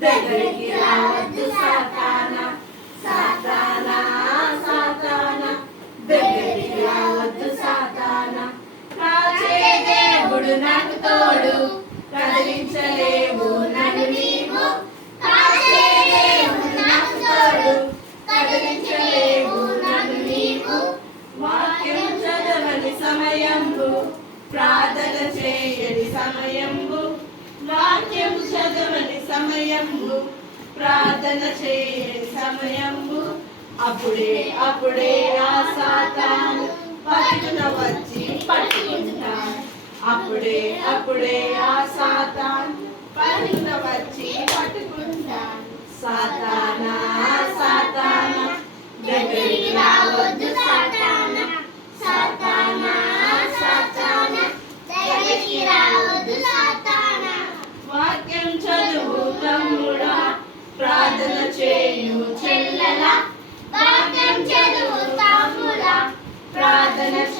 దగ్గరికి రావద్దు సాతానా. సాతానా సాతానా. దగ్గరికి రావద్దు సాతానా. కాచే దేవుడు నాకు తోడు కదిలించలేవు నన్ను నీవు. కాచే దేవుడు నాకు తోడు కదిలించలేవు నన్ను నీవు. వాక్యం చదవని సమయంబు ప్రార్థన చేయని సమయంబు సమయంబు ప్రార్థన చేయని సమయంబు అప్పుడే అప్పుడే ఆ సాతాను పట్టున వచ్చి పట్టుకుంటాను అప్పుడే అప్పుడే ఆ సాతాను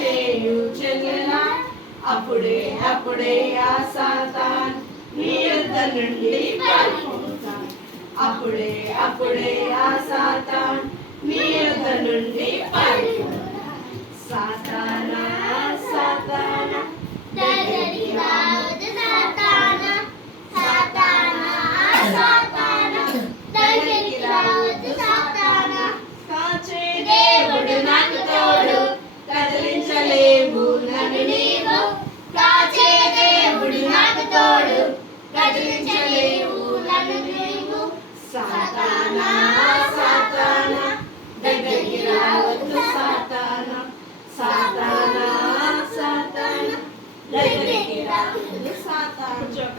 ప్రార్థన చేయు చెల్లెలా? అప్పుడే అప్పుడే ఆ సాతాన్ నీ యొద్ద నుండి పారిపోతాన్ అప్పుడే అప్పుడే ఆ సాతాన్ నీ యొద్ద నుండి పారిపోతాన్ కదిలించలేవు. నన్ను నీవు సాతానా సాతానా దగ్గరికి రావద్దు సాతానా. సాతానా సాతానా దగ్గరికి రావద్దు సాతానా. కూర్చోక